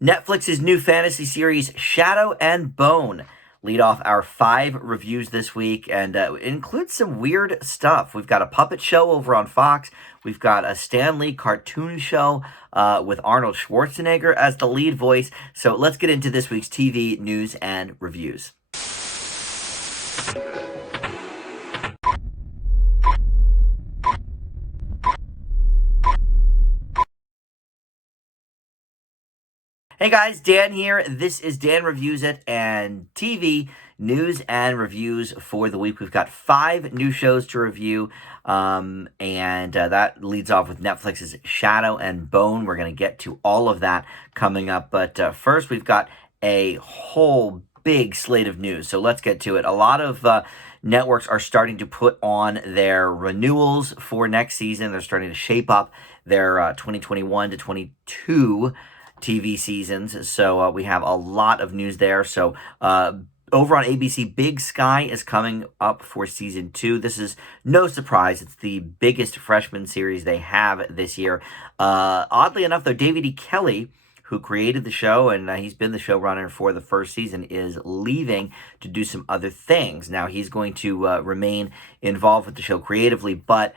Netflix's new fantasy series, Shadow and Bone, lead off our 5 reviews this week, and it includes some weird stuff. We've got a puppet show over on Fox. We've got a Stan Lee cartoon show with Arnold Schwarzenegger as the lead voice. So let's get into this week's TV news and reviews. Hey guys, Dan here. This is Dan Reviews It, and TV news and reviews for the week. We've got 5 new shows to review, and that leads off with Netflix's Shadow and Bone. We're going to get to all of that coming up, but first we've got a whole big slate of news, so let's get to it. A lot of networks are starting to put on their renewals for next season. They're starting to shape up their 2021 to 22 TV seasons. So we have a lot of news there. So over on ABC, Big Sky is coming up for season 2. This is no surprise. It's the biggest freshman series they have this year. Oddly enough, though, David E. Kelley, who created the show, and he's been the showrunner for the first season, is leaving to do some other things. Now, he's going to remain involved with the show creatively, but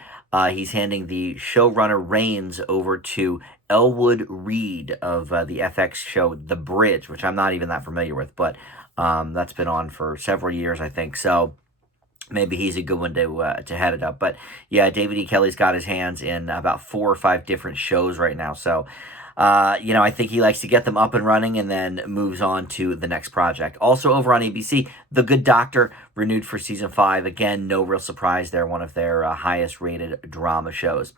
he's handing the showrunner reins over to Elwood Reed of the FX show The Bridge, which I'm not even that familiar with, but that's been on for several years, I think. So maybe he's a good one to head it up. But yeah, David E. Kelley's got his hands in about 4 or 5 different shows right now. So I think he likes to get them up and running and then moves on to the next project. Also over on ABC, The Good Doctor renewed for season 5. Again, no real surprise there. One of their highest rated drama shows.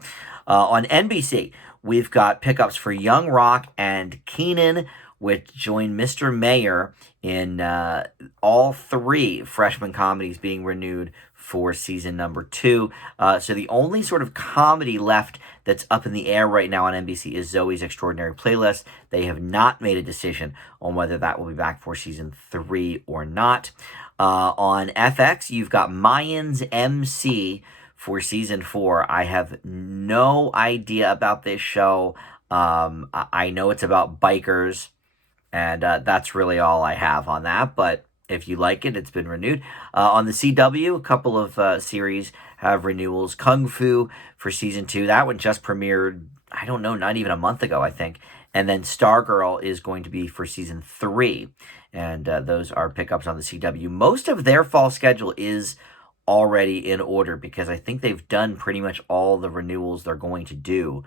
On NBC, we've got pickups for Young Rock and Kenan, which join Mr. Mayor in all 3 freshman comedies being renewed for season number 2. So the only sort of comedy left that's up in the air right now on NBC is Zoe's Extraordinary Playlist. They have not made a decision on whether that will be back for season 3 or not. On FX, you've got Mayans MC for season 4. I have no idea about this show. I know it's about bikers, and that's really all I have on that, but if you like it, it's been renewed. On the CW, a couple of series have renewals. Kung Fu for season 2. That one just premiered, I don't know, not even a month ago, I think. And then Stargirl is going to be for season 3. And those are pickups on the CW. Most of their fall schedule is already in order because I think they've done pretty much all the renewals they're going to do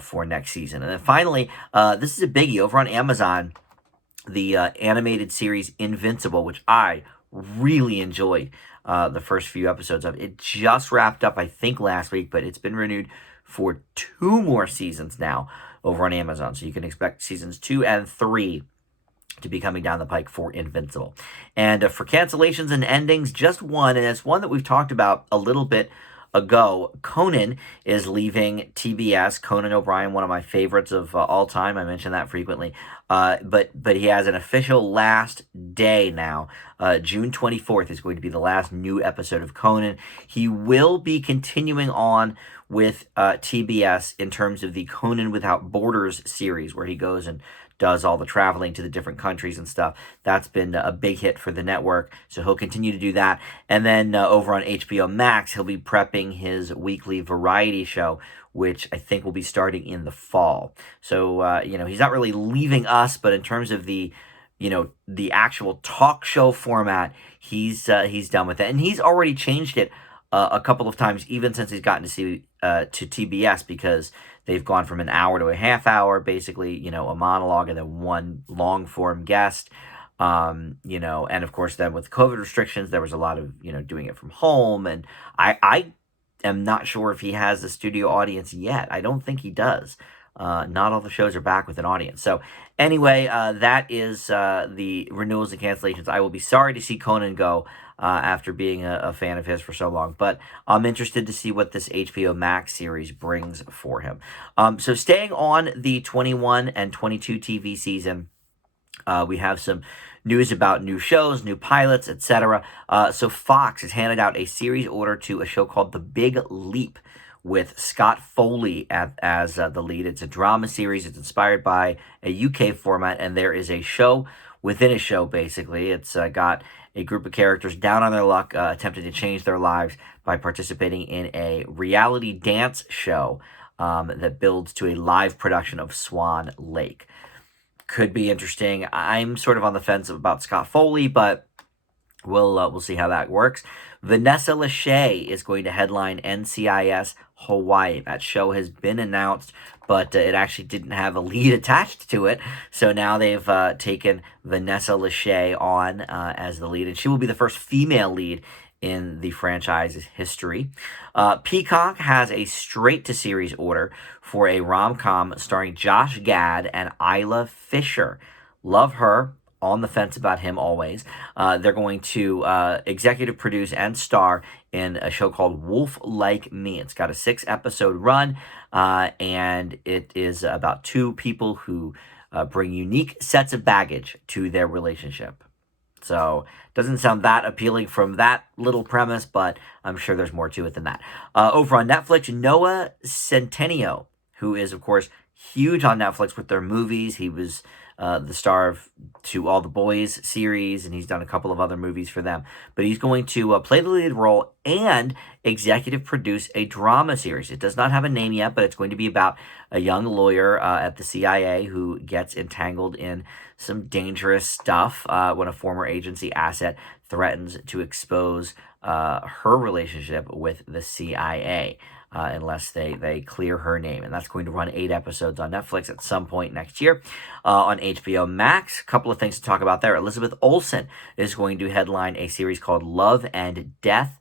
for next season. And then finally, this is a biggie over on Amazon. The animated series Invincible, which I really enjoyed the first few episodes of. It just wrapped up, I think, last week, but it's been renewed for 2 more seasons now over on Amazon. So you can expect seasons 2 and 3 to be coming down the pike for Invincible. And for cancellations and endings, just one, and it's one that we've talked about a little bit ago. Conan is leaving TBS. Conan O'Brien, one of my favorites of all time. I mention that frequently. But he has an official last day now. June 24th is going to be the last new episode of Conan. He will be continuing on with TBS in terms of the Conan Without Borders series, where he goes and does all the traveling to the different countries and stuff. That's been a big hit for the network, so he'll continue to do that. And then over on HBO Max, he'll be prepping his weekly variety show, which I think will be starting in the fall. So, he's not really leaving us, but in terms of the actual talk show format, he's done with it. And he's already changed it a couple of times, even since he's gotten to TBS, because they've gone from an hour to a half hour, basically, a monologue and then one long form guest. And of course, then with COVID restrictions, there was a lot of, doing it from home. And I am not sure if he has a studio audience yet. I don't think he does. Not all the shows are back with an audience. So anyway, that is the renewals and cancellations. I will be sorry to see Conan go after being a fan of his for so long, but I'm interested to see what this HBO Max series brings for him. So staying on the 21 and 22 TV season, we have some news about new shows, new pilots, etc. So Fox has handed out a series order to a show called The Big Leap, with Scott Foley as the lead. It's a drama series. It's inspired by a UK format, and there is a show within a show, basically. It's got a group of characters down on their luck, attempting to change their lives by participating in a reality dance show that builds to a live production of Swan Lake. Could be interesting. I'm sort of on the fence about Scott Foley, but we'll see how that works. Vanessa Lachey is going to headline NCIS Hawaii. That show has been announced, but it actually didn't have a lead attached to it. So now they've taken Vanessa Lachey on as the lead, and she will be the first female lead in the franchise's history. Peacock has a straight-to-series order for a rom-com starring Josh Gad and Isla Fisher. Love her. On the fence about him always. They're going to executive produce and star in a show called Wolf Like Me. It's got a 6-episode run, and it is about two people who bring unique sets of baggage to their relationship. So, doesn't sound that appealing from that little premise, but I'm sure there's more to it than that. Over on Netflix, Noah Centineo, who is, of course, huge on Netflix with their movies. He was the star of To All the Boys series, and he's done a couple of other movies for them. But he's going to play the lead role and executive produce a drama series. It does not have a name yet, but it's going to be about a young lawyer at the CIA who gets entangled in some dangerous stuff when a former agency asset threatens to expose her relationship with the CIA. Unless they clear her name. And that's going to run 8 episodes on Netflix at some point next year. On HBO Max, a couple of things to talk about there. Elizabeth Olsen is going to headline a series called Love and Death,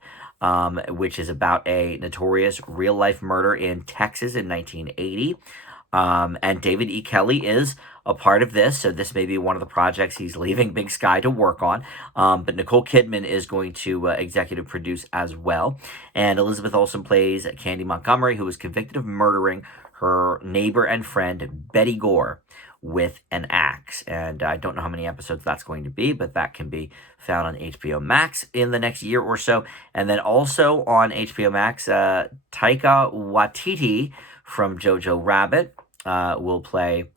which is about a notorious real-life murder in Texas in 1980. And David E. Kelley is a part of this, so this may be one of the projects he's leaving Big Sky to work on. But Nicole Kidman is going to executive produce as well. And Elizabeth Olsen plays Candy Montgomery, who was convicted of murdering her neighbor and friend Betty Gore with an axe. And I don't know how many episodes that's going to be, but that can be found on HBO Max in the next year or so. And then also on HBO Max, Taika Waititi from Jojo Rabbit will play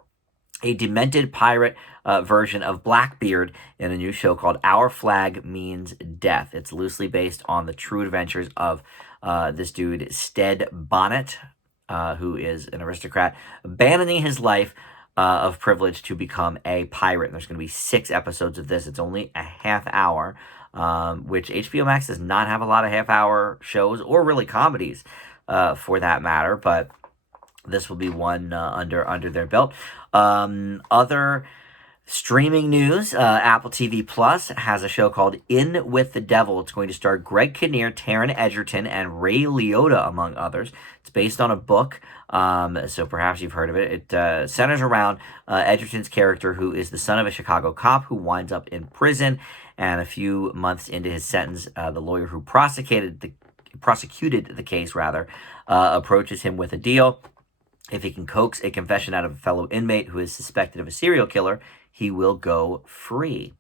a demented pirate version of Blackbeard in a new show called Our Flag Means Death. It's loosely based on the true adventures of this dude, Stead Bonnet, who is an aristocrat, abandoning his life of privilege to become a pirate. And there's going to be 6 episodes of this. It's only a half hour, which HBO Max does not have a lot of half-hour shows or really comedies for that matter, but this will be one under their belt. Other streaming news, Apple TV Plus has a show called In With the Devil. It's going to star Greg Kinnear, Taron Egerton, and Ray Liotta, among others. It's based on a book, so perhaps you've heard of it. It centers around Egerton's character, who is the son of a Chicago cop who winds up in prison, and a few months into his sentence, the lawyer who prosecuted the case, approaches him with a deal. If he can coax a confession out of a fellow inmate who is suspected of a serial killer, he will go free.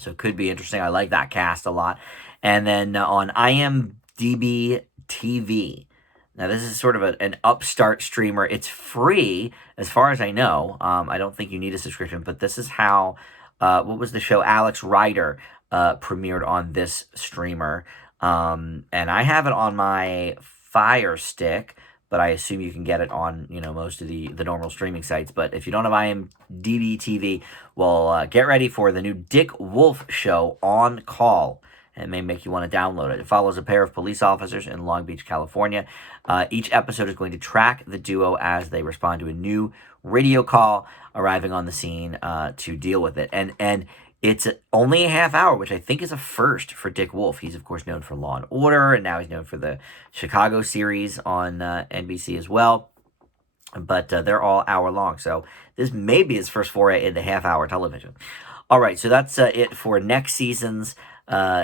So it could be interesting. I like that cast a lot. And then on IMDb TV. Now, this is sort of an upstart streamer. It's free, as far as I know. I don't think you need a subscription, but this is how, what was the show? Alex Rider premiered on this streamer. And I have it on my Fire Stick, but I assume you can get it on, most of the normal streaming sites. But if you don't have IMDb TV, well, get ready for the new Dick Wolf show, On Call. It may make you want to download it. It follows a pair of police officers in Long Beach, California. Each episode is going to track the duo as they respond to a new radio call, arriving on the scene to deal with it. And it's only a half hour, which I think is a first for Dick Wolf. He's, of course, known for Law & Order, and now he's known for the Chicago series on NBC as well. But they're all hour long, so this may be his first foray into half-hour television. All right, so that's it for next season's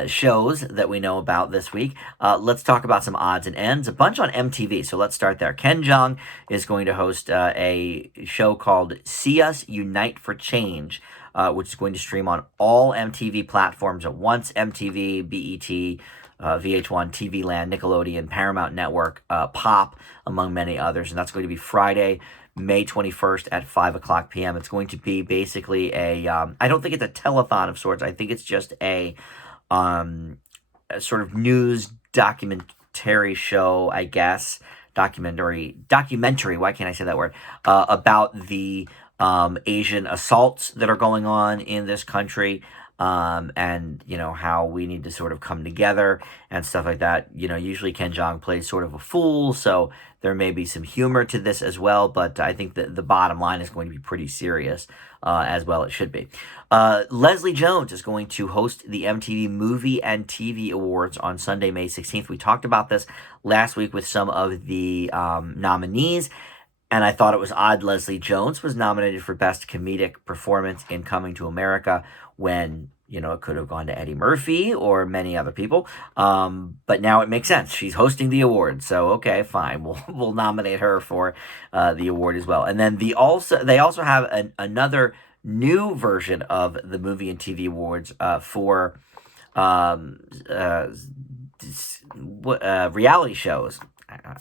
shows that we know about this week. Let's talk about some odds and ends. A bunch on MTV, so let's start there. Ken Jeong is going to host a show called See Us Unite for Change, which is going to stream on all MTV platforms at once: MTV, BET, VH1, TV Land, Nickelodeon, Paramount Network, Pop, among many others. And that's going to be Friday, May 21st at 5 o'clock p.m. It's going to be basically I don't think it's a telethon of sorts. I think it's just a sort of news documentary show, I guess. Documentary. Why can't I say that word? About the Asian assaults that are going on in this country. And how we need to sort of come together and stuff like that. Usually Ken Jeong plays sort of a fool, so there may be some humor to this as well, but I think that the bottom line is going to be pretty serious, as well it should be. Leslie Jones is going to host the MTV Movie and TV Awards on Sunday, May 16th. We talked about this last week with some of the nominees, and I thought it was odd Leslie Jones was nominated for Best Comedic Performance in Coming to America when, it could have gone to Eddie Murphy or many other people. But now it makes sense. She's hosting the award. So, okay, fine. We'll nominate her for the award as well. And then they also have another new version of the Movie and TV Awards for reality shows. I'm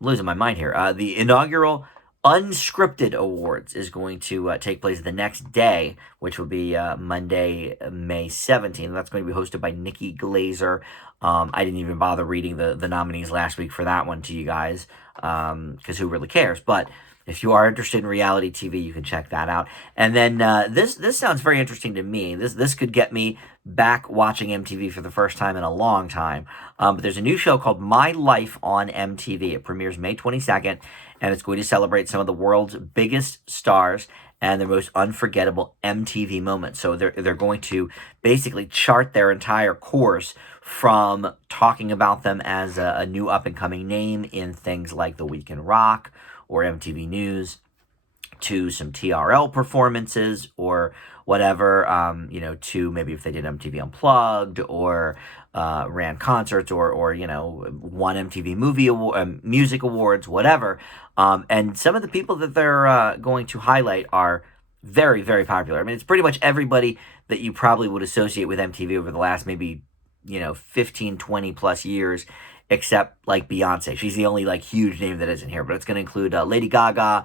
losing my mind here. The inaugural Unscripted Awards is going to take place the next day, which will be Monday, May 17th. That's going to be hosted by Nikki Glazer. I didn't even bother reading the nominees last week for that one to you guys, because who really cares? But if you are interested in reality TV, you can check that out. And then this sounds very interesting to me. This could get me back watching MTV for the first time in a long time. But there's a new show called My Life on MTV. It premieres May 22nd, and it's going to celebrate some of the world's biggest stars and their most unforgettable MTV moments. So they're going to basically chart their entire course from talking about them as a new up-and-coming name in things like The Week in Rock or MTV News, to some TRL performances or whatever, to maybe if they did MTV Unplugged or ran concerts or won MTV Music Awards, whatever. And some of the people that they're going to highlight are very, very popular. I mean, it's pretty much everybody that you probably would associate with MTV over the last maybe, 15, 20 plus years, except like Beyonce. She's the only huge name that isn't here, but it's going to include Lady Gaga,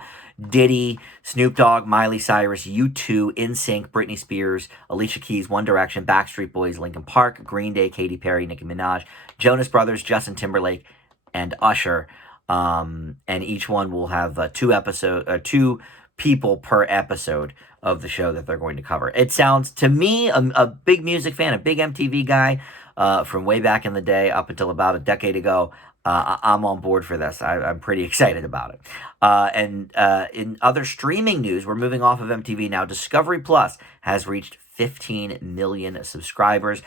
Diddy, Snoop Dogg, Miley Cyrus, U2, NSYNC, Britney Spears, Alicia Keys, One Direction, Backstreet Boys, Linkin Park, Green Day, Katy Perry, Nicki Minaj, Jonas Brothers, Justin Timberlake, and Usher. And each one will have two people per episode of the show that they're going to cover. It sounds to me, a big music fan, a big MTV guy, from way back in the day up until about a decade ago. I'm on board for this. I'm pretty excited about it. And in other streaming news, we're moving off of MTV now. Discovery Plus has reached 15 million subscribers.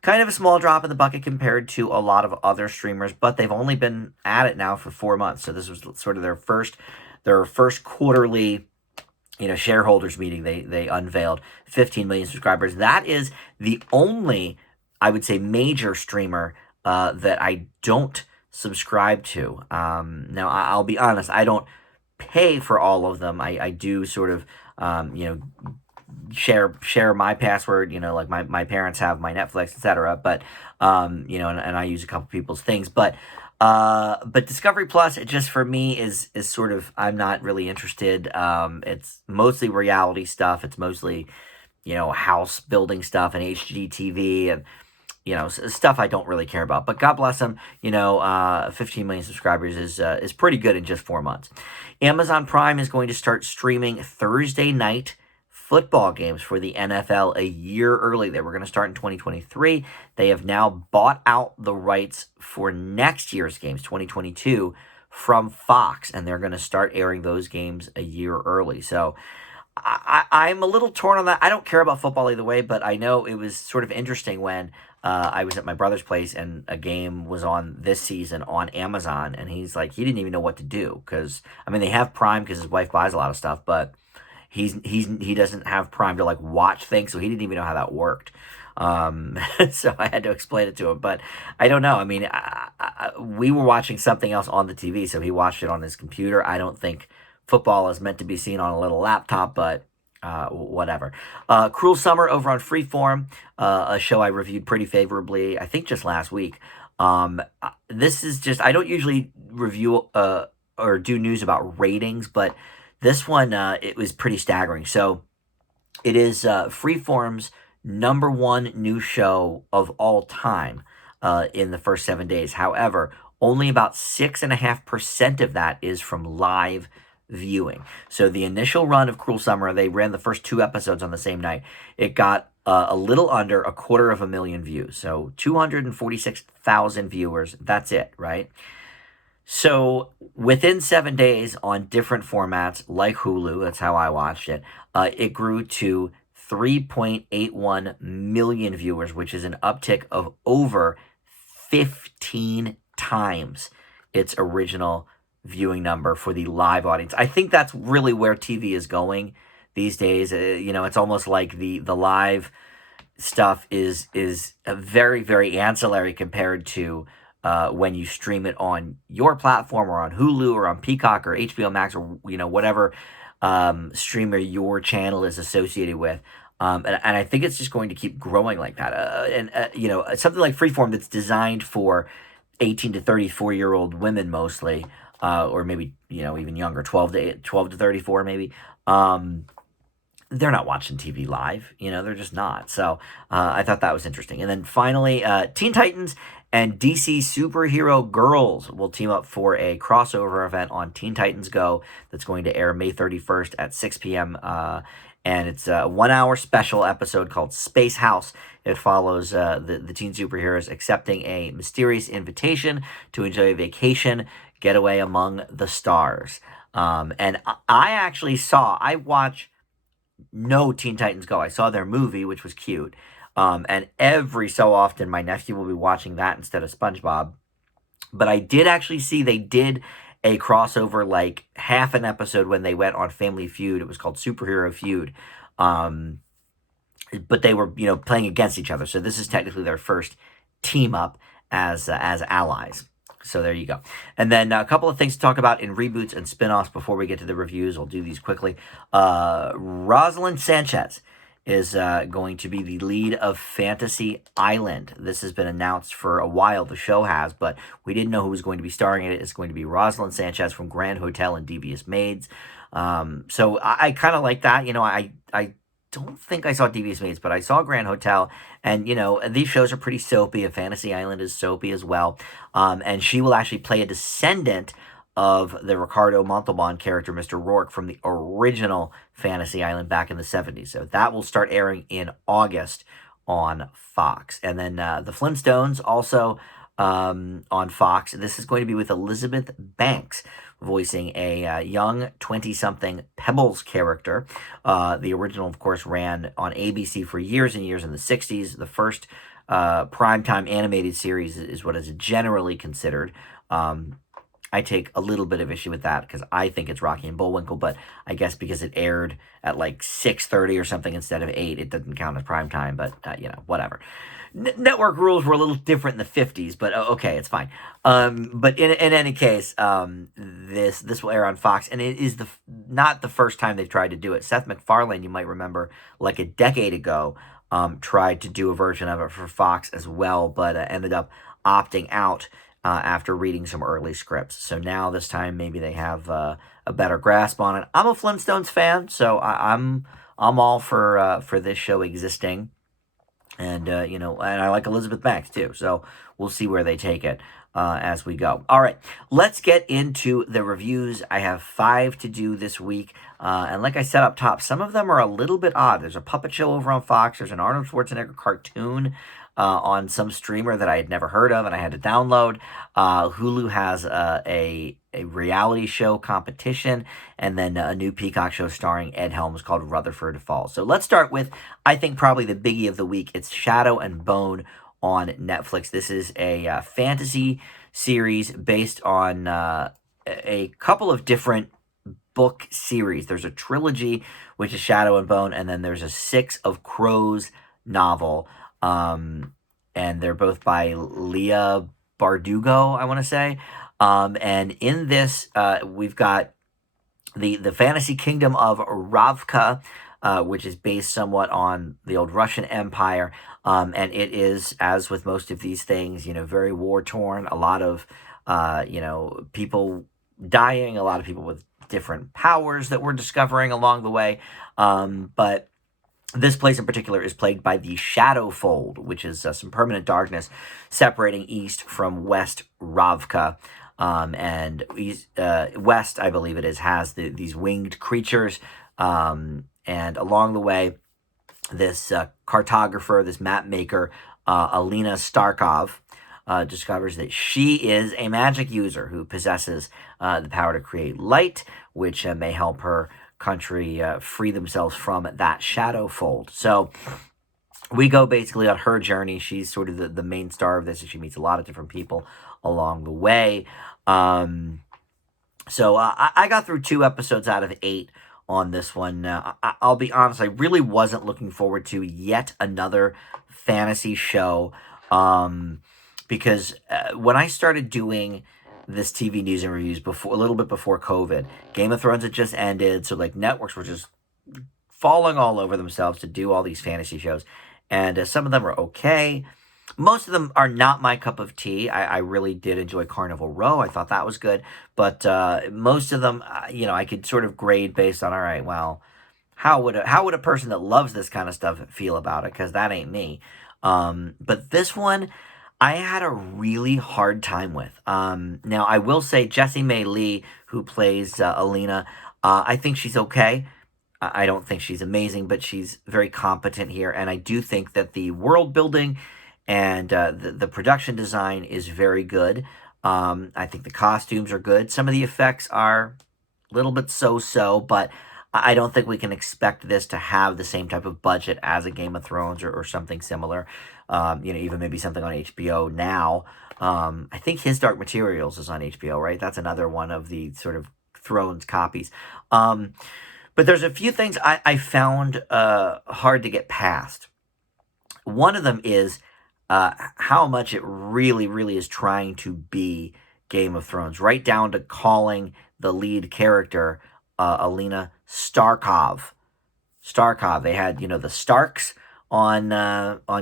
Kind of a small drop in the bucket compared to a lot of other streamers, but they've only been at it now for 4 months. So this was sort of their first quarterly shareholders meeting. They unveiled 15 million subscribers. That is the only, I would say, major streamer that I don't subscribe to. Now, I'll be honest, I don't pay for all of them. I do sort of, share my password, like my parents have my Netflix, etc. But, and I use a couple people's things. But Discovery Plus, it just for me is sort of, I'm not really interested. It's mostly reality stuff. It's mostly, house building stuff and HGTV and, stuff I don't really care about. But God bless them, 15 million subscribers is pretty good in just 4 months. Amazon Prime is going to start streaming Thursday night football games for the NFL a year early. They were going to start in 2023. They have now bought out the rights for next year's games, 2022, from Fox, and they're going to start airing those games a year early. So I'm a little torn on that. I don't care about football either way, but I know it was sort of interesting when I was at my brother's place and a game was on this season on Amazon, and he's like, he didn't even know what to do because, they have Prime because his wife buys a lot of stuff, but he doesn't have Prime to watch things, so he didn't even know how that worked. So I had to explain it to him, but I don't know. We were watching something else on the TV, so he watched it on his computer. I don't think football is meant to be seen on a little laptop, but whatever. Cruel Summer over on Freeform, a show I reviewed pretty favorably, I think just last week. This is just, I don't usually review or do news about ratings, but this one, it was pretty staggering. So it is Freeform's number one new show of all time in the first 7 days. However, only about 6.5% of that is from live viewing. So the initial run of Cruel Summer, they ran the first two episodes on the same night. It got a little under 250,000 views. So 246,000 viewers. That's it, right? So within 7 days on different formats like Hulu, that's how I watched it, it grew to 3.81 million viewers, which is an uptick of over 15 times its original viewing number for the live audience. I think that's really where TV is going these days. It's almost like the live stuff is a very, very ancillary compared to when you stream it on your platform or on Hulu or on Peacock or HBO Max or whatever streamer your channel is associated with. And I think it's just going to keep growing like that. Something like Freeform that's designed for 18 to 34-year-old women mostly, or maybe even younger, 12 to 34 maybe. They're not watching TV live, they're just not. So I thought that was interesting. And then finally, Teen Titans and DC Superhero Girls will team up for a crossover event on Teen Titans Go that's going to air May 31st at 6 p.m. And it's a 1-hour special episode called Space House. It follows the teen superheroes accepting a mysterious invitation to enjoy a vacation getaway among the stars. And I watch no Teen Titans Go. I saw their movie, which was cute. And every so often, my nephew will be watching that instead of SpongeBob. But I did actually see they did a crossover, like half an episode when they went on Family Feud. It was called Superhero Feud. But they were, playing against each other. So this is technically their first team up as allies. So there you go. And then a couple of things to talk about in reboots and spinoffs before we get to the reviews. I'll do these quickly. Rosalind Sanchez is going to be the lead of Fantasy Island. This has been announced for a while, the show has, but we didn't know who was going to be starring in it. It's going to be Rosalind Sanchez from Grand Hotel and Devious Maids. So I kind of like that. I don't think I saw Devious Maids, but I saw Grand Hotel, and these shows are pretty soapy, and Fantasy Island is soapy as well. And she will actually play a descendant of the Ricardo Montalban character, Mr. Rourke, from the original Fantasy Island back in the 70s. So that will start airing in August on Fox. And then the Flintstones also on Fox. This is going to be with Elizabeth Banks voicing a young 20-something Pebbles character. The original, of course, ran on ABC for years and years in the 60s. The first primetime animated series is what is generally considered. I take a little bit of issue with that because I think it's Rocky and Bullwinkle, but I guess because it aired at like 6:30 or something instead of 8, it doesn't count as prime time, but whatever. Network rules were a little different in the 50s, but okay, it's fine. But in any case, this will air on Fox, and it is not the first time they've tried to do it. Seth MacFarlane, you might remember, like a decade ago, tried to do a version of it for Fox as well, but ended up opting out after reading some early scripts. So now this time maybe they have a better grasp on it. I'm a Flintstones fan, so I'm all for this show existing, and and I like Elizabeth Banks too. So we'll see where they take it as we go. All right, let's get into the reviews. I have 5 to do this week, and like I said up top, some of them are a little bit odd. There's a puppet show over on Fox. There's an Arnold Schwarzenegger cartoon on some streamer that I had never heard of, and I had to download. Hulu has a reality show competition, and then a new Peacock show starring Ed Helms called Rutherford Falls. So let's start with, I think, probably the biggie of the week. It's Shadow and Bone on Netflix. This is a fantasy series based on a couple of different book series. There's a trilogy, which is Shadow and Bone, and then there's a Six of Crows novel. And they're both by Leah Bardugo, I want to say. And in this, we've got the fantasy kingdom of Ravka, which is based somewhat on the old Russian Empire. And it is, as with most of these things, very war torn. A lot of, people dying, a lot of people with different powers that we're discovering along the way. But this place in particular is plagued by the Shadow Fold, which is some permanent darkness separating east from West Ravka. And West, I believe it is, has these winged creatures. And along the way, this cartographer, this map maker, Alina Starkov, discovers that she is a magic user who possesses the power to create light, which may help her country free themselves from that shadow fold. So we go basically on her journey. She's sort of the main star of this, and she meets a lot of different people along the way. So I got through 2 episodes out of 8 on this one. I'll be honest, I really wasn't looking forward to yet another fantasy show, because when I started doing this TV news and reviews a little bit before COVID, Game of Thrones had just ended, so like networks were just falling all over themselves to do all these fantasy shows, and some of them are okay. Most of them are not my cup of tea. I really did enjoy Carnival Row. I thought that was good. But most of them, I could sort of grade based on, all right, well, how would a person that loves this kind of stuff feel about it? Because that ain't me. But this one, I had a really hard time with. Now, I will say Jessie May Lee, who plays Alina, I think she's okay. I don't think she's amazing, but she's very competent here. And I do think that the world building and the production design is very good. I think the costumes are good. Some of the effects are a little bit so-so, but I don't think we can expect this to have the same type of budget as a Game of Thrones or something similar. Even maybe something on HBO now. I think His Dark Materials is on HBO, right? That's another one of the sort of Thrones copies. But there's a few things I found hard to get past. One of them is how much it really, really is trying to be Game of Thrones, right down to calling the lead character Alina Starkov. Starkov. They had, the Starks on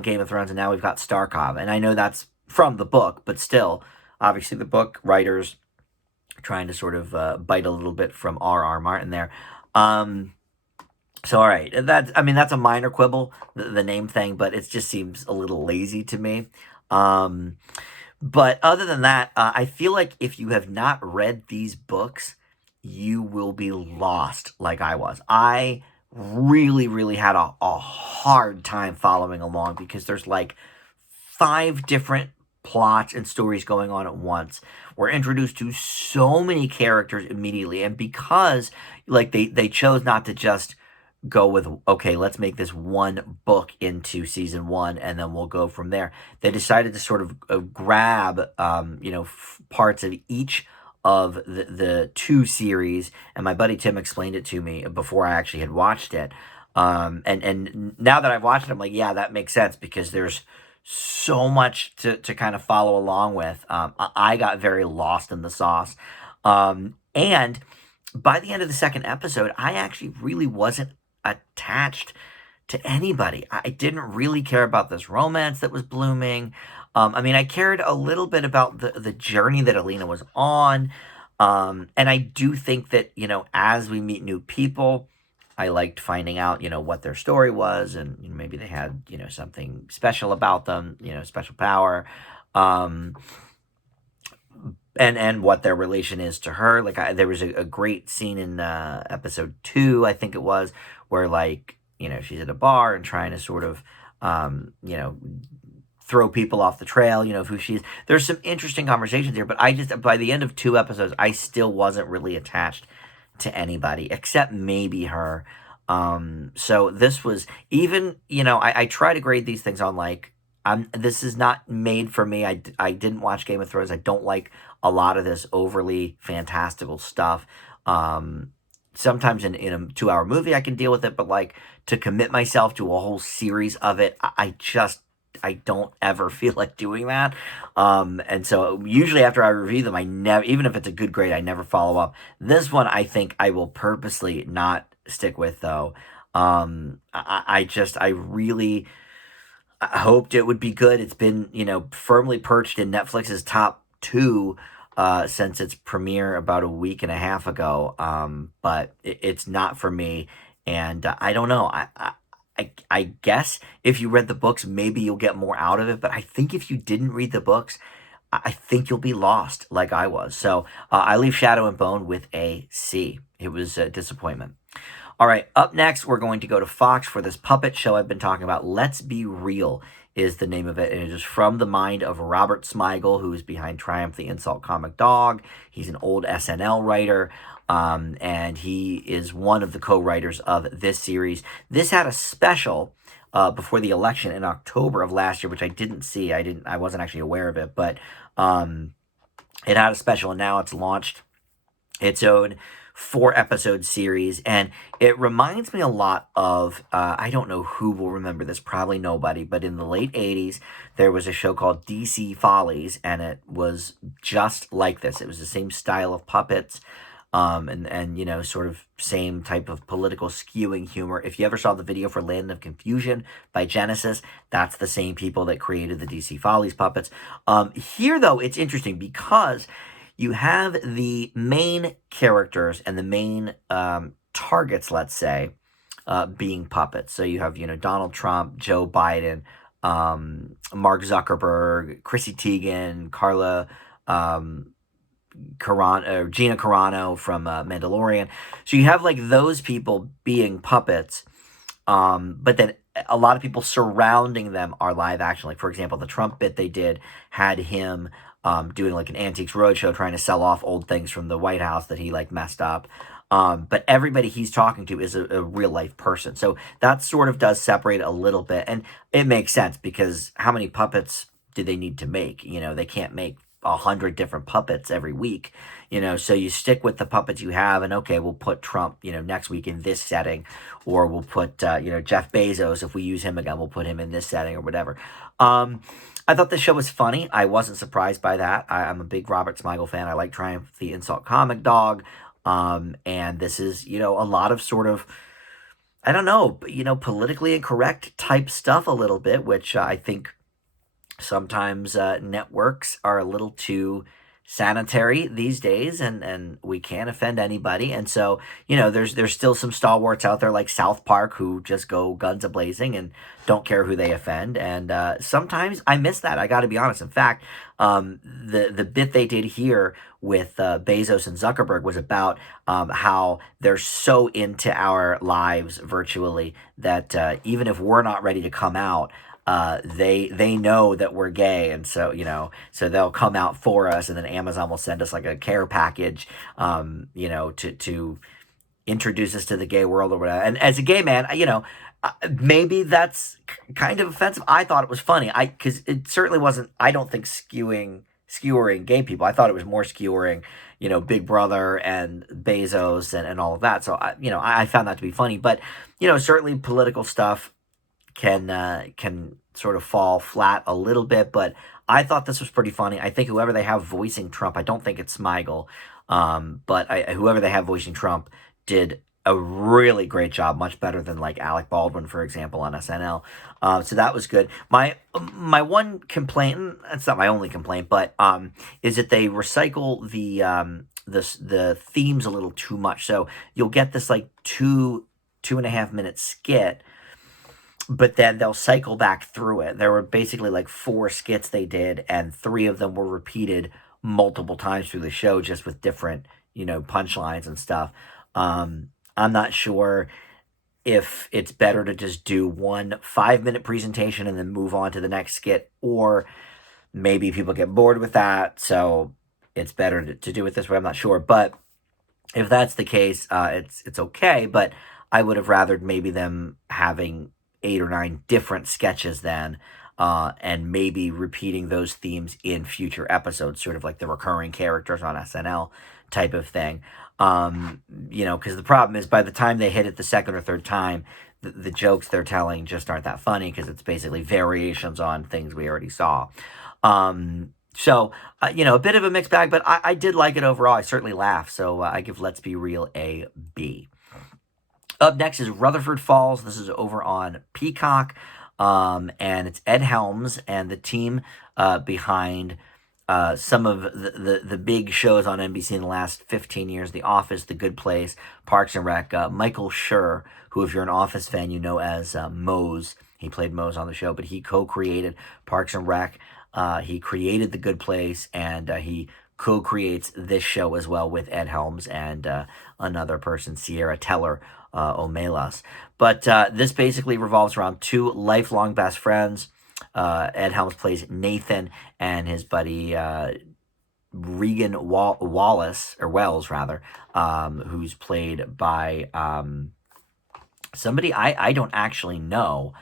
Game of Thrones, and now we've got Starkov. And I know that's from the book, but still, obviously the book writers trying to sort of bite a little bit from R.R. Martin there. So, all right, that's a minor quibble, the name thing, but it just seems a little lazy to me. But other than that, I feel like if you have not read these books, you will be lost like I was. I really, really had a hard time following along because there's like 5 different plots and stories going on at once. We're introduced to so many characters immediately, and because like they chose not to just go with, okay, let's make this one book into season 1 and then we'll go from there. They decided to sort of grab parts of each of the 2 series, and my buddy Tim explained it to me before I actually had watched it. And now that I've watched it, I'm like, yeah, that makes sense, because there's so much to kind of follow along with. I got very lost in the sauce. And by the end of the 2nd episode, I actually really wasn't attached to anybody. I didn't really care about this romance that was blooming. I cared a little bit about the journey that Alina was on. And I do think that, as we meet new people, I liked finding out, what their story was, and maybe they had, something special about them, special power. And what their relation is to her. Like, there was a great scene in episode 2, I think it was, where, like, she's at a bar and trying to sort of, throw people off the trail, of who she is. There's some interesting conversations here, but by the end of 2 episodes, I still wasn't really attached to anybody, except maybe her. So this was, even, I try to grade these things on, like, this is not made for me. I didn't watch Game of Thrones. I don't like a lot of this overly fantastical stuff. Sometimes in a 2-hour movie I can deal with it, but like to commit myself to a whole series of it, I don't ever feel like doing that. And so usually after I review them, I never, even if it's a good grade, I never follow up. This one I think I will purposely not stick with, though. I really hoped it would be good. It's been, firmly perched in Netflix's top two since its premiere about a week and a half ago. But it's not for me, and I don't know. I guess if you read the books, maybe you'll get more out of it. But I think if you didn't read the books, I think you'll be lost like I was. So I leave Shadow and Bone with a C. It was a disappointment. All right, up next, we're going to go to Fox for this puppet show I've been talking about. Let's Be Real is the name of it, and it is from the mind of Robert Smigel, who is behind Triumph the Insult Comic Dog. He's an old SNL writer, and he is one of the co-writers of this series. This had a special before the election in October of last year, which I didn't see. I wasn't actually aware of it, but it had a special, and now it's launched its own 4-episode series, and it reminds me a lot of I don't know who will remember this, probably nobody, but in the late 80s there was a show called DC Follies, and it was just like this. It was the same style of puppets, and sort of same type of political skewing humor. If you ever saw the video for Land of Confusion by Genesis, that's the same people that created the DC Follies puppets. Here though, it's interesting because you have the main characters and the main targets, let's say, being puppets. So you have, Donald Trump, Joe Biden, Mark Zuckerberg, Chrissy Teigen, Gina Carano from Mandalorian. So you have like those people being puppets, but then a lot of people surrounding them are live action. Like, for example, the Trump bit they did had him doing like an Antiques Roadshow, trying to sell off old things from the White House that he like messed up. But everybody he's talking to is a real life person. So that sort of does separate a little bit. And it makes sense because how many puppets do they need to make? They can't make 100 different puppets every week. So you stick with the puppets you have, and okay, we'll put Trump, next week in this setting, or we'll put, Jeff Bezos, if we use him again, we'll put him in this setting or whatever. I thought the show was funny. I wasn't surprised by that. I'm a big Robert Smigel fan. I like Triumph the Insult Comic Dog. And this is, a lot of sort of, I don't know, politically incorrect type stuff a little bit, which I think sometimes networks are a little too sanitary these days, and we can't offend anybody. And so, there's still some stalwarts out there like South Park who just go guns a-blazing and don't care who they offend. And sometimes I miss that, I got to be honest. In fact, the bit they did here with Bezos and Zuckerberg was about how they're so into our lives virtually that even if we're not ready to come out, they know that we're gay, and so they'll come out for us, and then Amazon will send us like a care package, to introduce us to the gay world or whatever. And as a gay man, maybe that's kind of offensive. I thought it was funny, because it certainly wasn't. I don't think skewering gay people. I thought it was more skewering, Big Brother and Bezos and all of that. So I found that to be funny, but certainly political stuff can sort of fall flat a little bit, but I thought this was pretty funny. I think whoever they have voicing Trump, I don't think it's Smigel, but whoever they have voicing Trump did a really great job, much better than like Alec Baldwin, for example, on SNL. So that was good. My one complaint, and it's not my only complaint, but is that they recycle the themes a little too much. So you'll get this like 2.5 minute skit, but then they'll cycle back through it. There were basically like 4 skits they did, and 3 of them were repeated multiple times through the show, just with different, punchlines and stuff. I'm not sure if it's better to just do one 5-minute presentation and then move on to the next skit, or maybe people get bored with that, so it's better to do it this way. I'm not sure, but if that's the case, it's okay. But I would have rathered maybe them having 8 or 9 different sketches then, and maybe repeating those themes in future episodes, sort of like the recurring characters on SNL type of thing. Because the problem is by the time they hit it the second or third time, the jokes they're telling just aren't that funny, because it's basically variations on things we already saw. So, a bit of a mixed bag, but I did like it overall. I certainly laughed. So I give Let's Be Real a B. Up next is Rutherford Falls. This is over on Peacock, and it's Ed Helms and the team behind some of the big shows on NBC in the last 15 years: The Office, The Good Place, Parks and Rec. Michael Schur, who, if you're an Office fan, you know as Mose. He played Mose on the show, but he co-created Parks and Rec. He created The Good Place, and he co-creates this show as well with Ed Helms and another person, Sierra Teller Omelas. But this basically revolves around two lifelong best friends. Ed Helms plays Nathan, and his buddy Regan Wallace, or Wells rather, who's played by somebody I don't actually know,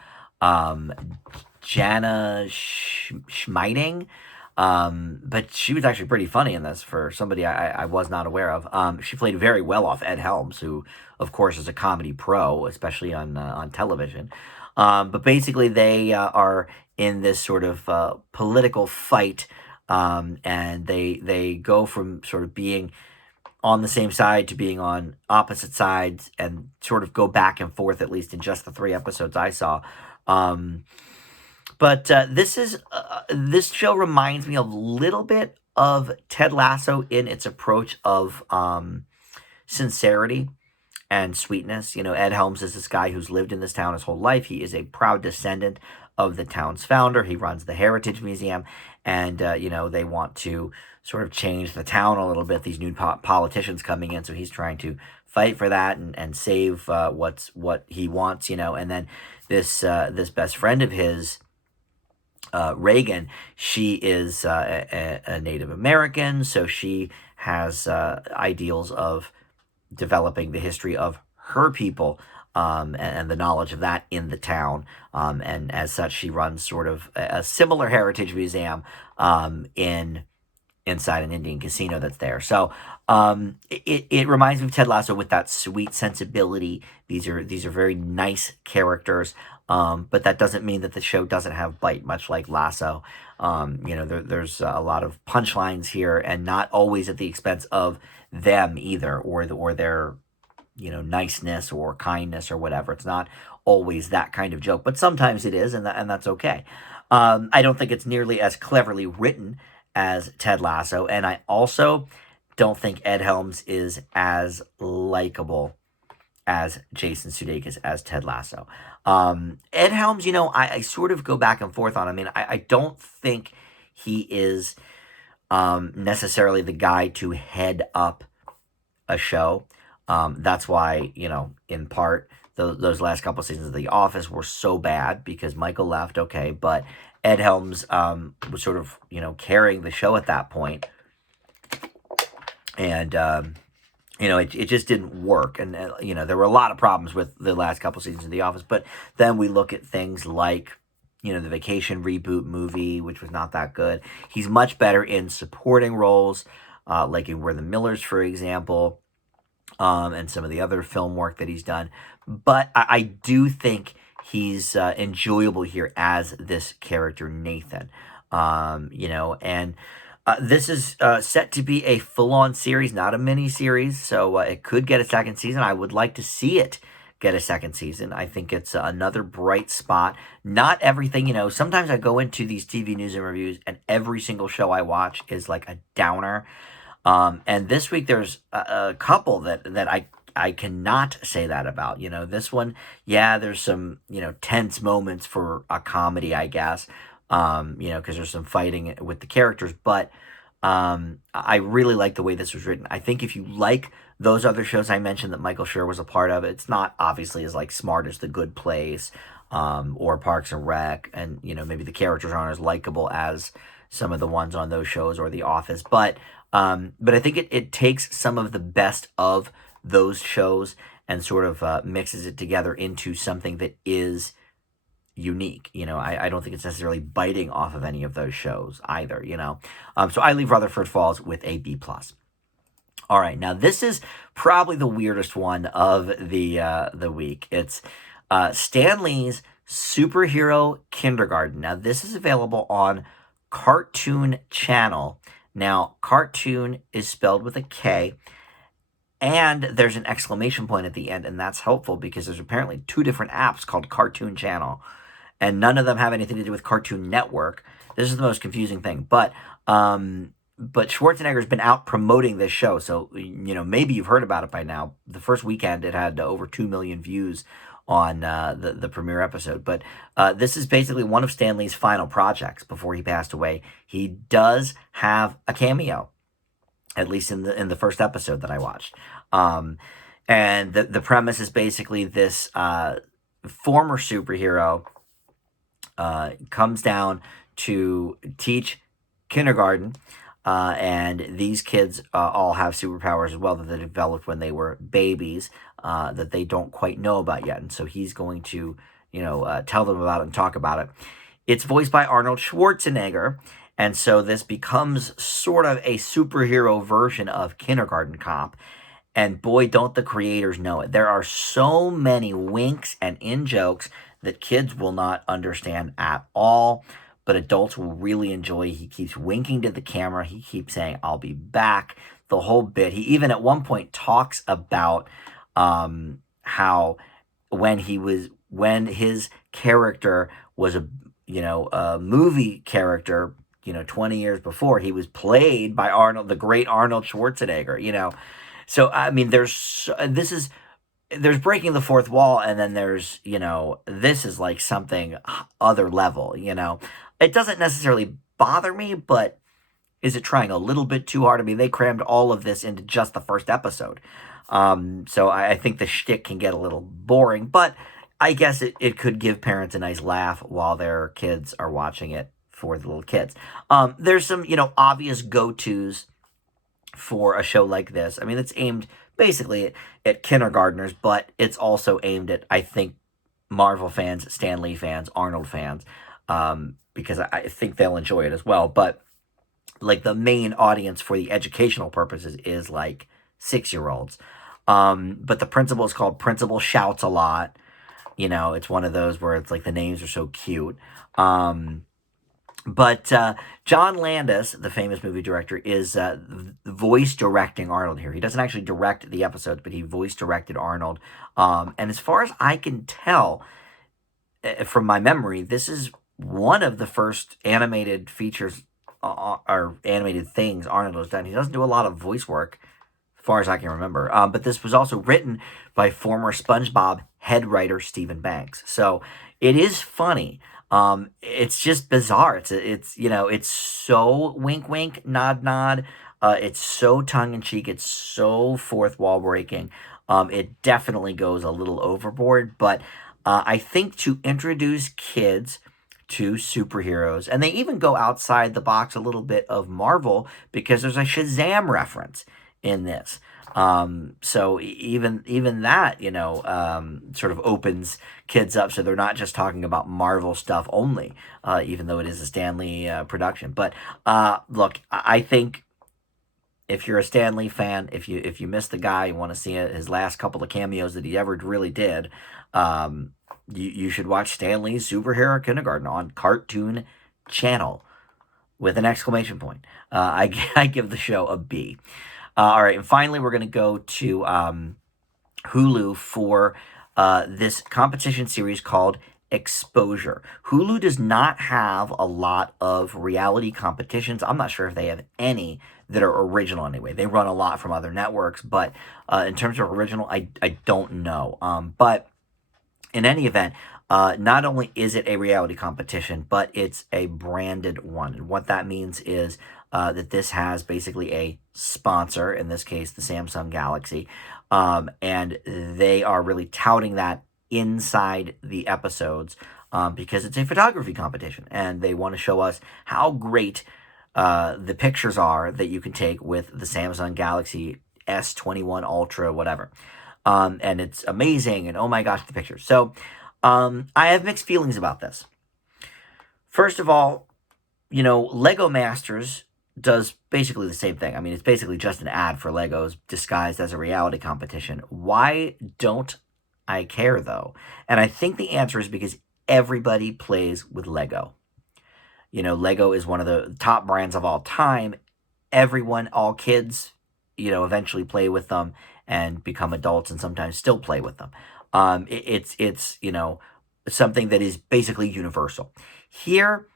Jana Schmiding. But she was actually pretty funny in this for somebody I was not aware of. She played very well off Ed Helms, who, of course, is a comedy pro, especially on television. But basically, they are in this sort of political fight, and they go from sort of being on the same side to being on opposite sides, and sort of go back and forth, at least in just the 3 episodes I saw. But this show reminds me a little bit of Ted Lasso in its approach of sincerity and sweetness. Ed Helms is this guy who's lived in this town his whole life. He is a proud descendant of the town's founder. He runs the Heritage Museum, and they want to sort of change the town a little bit. These new politicians coming in, so he's trying to fight for that and save what he wants. And then this best friend of his, Reagan, she is a Native American, so she has ideals of developing the history of her people, and the knowledge of that in the town. And as such, she runs sort of a similar heritage museum inside an Indian casino that's there. So it reminds me of Ted Lasso with that sweet sensibility. These are very nice characters. But that doesn't mean that the show doesn't have bite, much like Lasso. There's a lot of punchlines here, and not always at the expense of them either, or their niceness or kindness or whatever. It's not always that kind of joke, but sometimes it is, and that's okay. I don't think it's nearly as cleverly written as Ted Lasso, and I also don't think Ed Helms is as likable as Jason Sudeikis as Ted Lasso. Ed Helms, I sort of go back and forth on. I mean, I don't think he is necessarily the guy to head up a show. That's why, in part, those last couple of seasons of The Office were so bad because Michael left, okay, but Ed Helms was sort of, carrying the show at that point. And, it just didn't work. And, there were a lot of problems with the last couple seasons of The Office. But then we look at things like, the Vacation reboot movie, which was not that good. He's much better in supporting roles, like in We're the Millers, for example, and some of the other film work that he's done. But I do think he's enjoyable here as this character, Nathan. And this is set to be a full-on series, not a mini-series, so it could get a second season. I would like to see it get a second season. I think it's another bright spot. Not everything, sometimes I go into these TV news and reviews, and every single show I watch is like a downer. And this week there's a couple that I cannot say that about. This one, yeah, there's some, tense moments for a comedy, I guess. Because there's some fighting with the characters, but I really like the way this was written. I think if you like those other shows I mentioned that Michael Schur was a part of, it's not obviously as like smart as The Good Place, or Parks and Rec, and maybe the characters aren't as likable as some of the ones on those shows or The Office, but I think it takes some of the best of those shows and sort of mixes it together into something that is unique. I don't think it's necessarily biting off of any of those shows either. So I leave Rutherford Falls with a B+. All right, now this is probably the weirdest one of the week. It's Stan Lee's Superhero Kindergarten. Now this is available on Cartoon Channel. Now cartoon is spelled with a K, And there's an exclamation point at the end, and that's helpful because there's apparently 2 different apps called Cartoon Channel, and none of them have anything to do with Cartoon Network. This is the most confusing thing. But Schwarzenegger's been out promoting this show, so maybe you've heard about it by now. The first weekend it had over 2 million views on the premiere episode. But this is basically one of Stan Lee's final projects before he passed away. He does have a cameo, at least in the first episode that I watched. And the premise is basically this former superhero comes down to teach kindergarten, and these kids all have superpowers as well that they developed when they were babies that they don't quite know about yet. And so he's going to, tell them about it and talk about it. It's voiced by Arnold Schwarzenegger. And so this becomes sort of a superhero version of Kindergarten Cop. And boy, don't the creators know it. There are so many winks and in-jokes that kids will not understand at all, but adults will really enjoy. He keeps winking to the camera. He keeps saying, "I'll be back," the whole bit. He even at one point talks about how when his character was a movie character, 20 years before, he was played by the great Arnold Schwarzenegger. So I mean, there's breaking the fourth wall, and then there's this is like something other level. It doesn't necessarily bother me, but is it trying a little bit too hard? I mean, they crammed all of this into just the first episode. So I think the shtick can get a little boring, but I guess it could give parents a nice laugh while their kids are watching it for the little kids. There's some, obvious go-tos for a show like this. I mean, it's aimed basically at kindergartners, but it's also aimed at, I think, Marvel fans, Stan Lee fans, Arnold fans, because I think they'll enjoy it as well. But like the main audience for the educational purposes is like 6-year-olds. But the principal is called Principal Shouts a Lot. It's one of those where it's like the names are so cute. But John Landis, the famous movie director, is voice directing Arnold here. He doesn't actually direct the episodes, but he voice directed Arnold. And as far as I can tell, from my memory, this is one of the first animated features or animated things Arnold has done. He doesn't do a lot of voice work, as far as I can remember. But this was also written by former SpongeBob head writer Stephen Banks. So it is funny. It's just bizarre. It's so wink, wink, nod, nod. It's so tongue in cheek. It's so fourth wall breaking. It definitely goes a little overboard, but I think to introduce kids to superheroes, and they even go outside the box a little bit of Marvel because there's a Shazam reference in this. So even that, sort of opens kids up, so they're not just talking about Marvel stuff only, even though it is a Stan Lee production. But look, I think if you're a Stan Lee fan, if you miss the guy, you want to see his last couple of cameos that he ever really did, you should watch Stan Lee's Superhero Kindergarten on Cartoon Channel with an exclamation point. I give the show a B. All right, and finally, we're going to go to Hulu for this competition series called Exposure. Hulu does not have a lot of reality competitions. I'm not sure if they have any that are original anyway. They run a lot from other networks, but in terms of original, I don't know. But in any event, not only is it a reality competition, but it's a branded one. And what that means is that this has basically a sponsor, in this case, the Samsung Galaxy, and they are really touting that inside the episodes because it's a photography competition, and they want to show us how great the pictures are that you can take with the Samsung Galaxy S21 Ultra, whatever. And it's amazing, and oh my gosh, the pictures. So I have mixed feelings about this. First of all, Lego Masters does basically the same thing. I mean, it's basically just an ad for Legos disguised as a reality competition. Why don't I care, though? And I think the answer is because everybody plays with Lego. Lego is one of the top brands of all time. Everyone, all kids, eventually play with them. and become adults and sometimes still play with them. It's something that is basically universal. Here,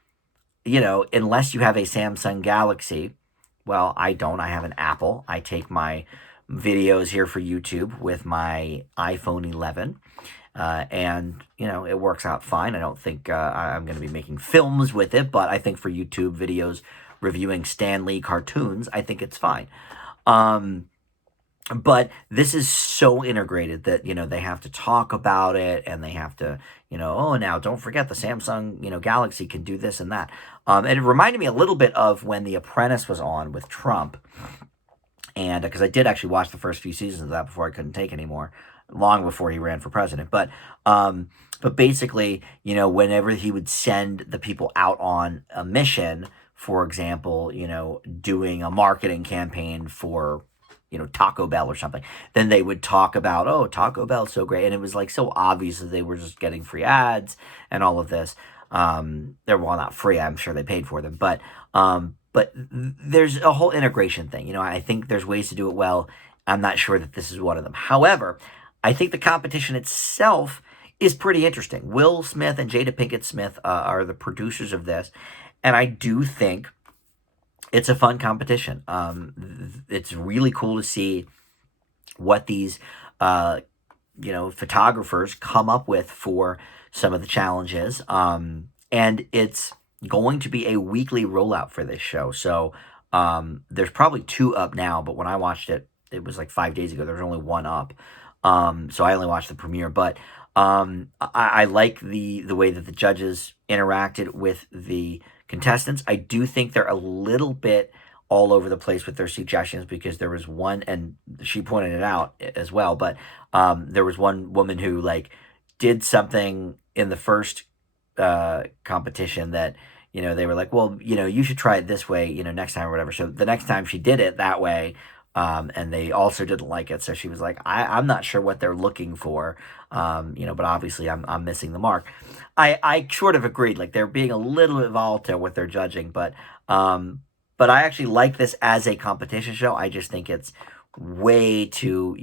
unless you have a Samsung Galaxy, well, I don't. I have an Apple. I take my videos here for YouTube with my iPhone 11. And, it works out fine. I don't think I'm going to be making films with it, but I think for YouTube videos reviewing Stan Lee cartoons, I think it's fine. But this is so integrated that, they have to talk about it and they have to, oh, now don't forget the Samsung, Galaxy can do this and that. And it reminded me a little bit of when The Apprentice was on with Trump. And because I did actually watch the first few seasons of that before I couldn't take anymore, long before he ran for president. But basically, whenever he would send the people out on a mission, for example, doing a marketing campaign for, Taco Bell or something, then they would talk about, oh, Taco Bell's so great. And it was like so obvious that they were just getting free ads and all of this. They're, well, not free. I'm sure they paid for them, but there's a whole integration thing. I think there's ways to do it well. I'm not sure that this is one of them. However, I think the competition itself is pretty interesting. Will Smith and Jada Pinkett Smith are the producers of this, and I do think it's a fun competition. It's really cool to see what these photographers come up with for some of the challenges. And it's going to be a weekly rollout for this show. So there's probably 2 up now, but when I watched it, it was like 5 days ago. There was only 1 up. So I only watched the premiere. But I like the way that the judges interacted with the contestants. I do think they're a little bit all over the place with their suggestions, because there was one, and she pointed it out as well, but there was one woman who did something in the first competition that, they were like, well, you should try it this way, next time or whatever. So the next time she did it that way, and they also didn't like it. So she was like, I'm not sure what they're looking for, but obviously I'm missing the mark. I sort of agreed, they're being a little bit volatile with their judging, but I actually like this as a competition show. I just think it's way too,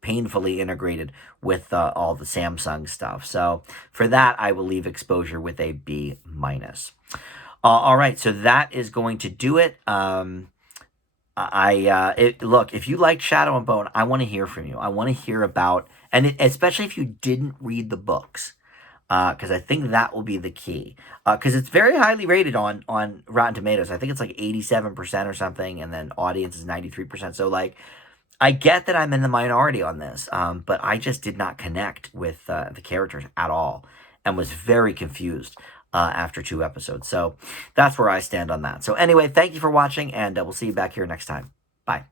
painfully integrated with all the Samsung stuff. So for that, I will leave Exposure with a B-. All right, so that is going to do it. Look, if you liked Shadow and Bone, I want to hear from you. I want to hear about, and especially if you didn't read the books, because I think that will be the key. Because it's very highly rated on Rotten Tomatoes. I think it's 87% or something, and then audience is 93%. So I get that I'm in the minority on this, but I just did not connect with the characters at all, and was very confused after 2 episodes. So that's where I stand on that. So anyway, thank you for watching, and we'll see you back here next time. Bye.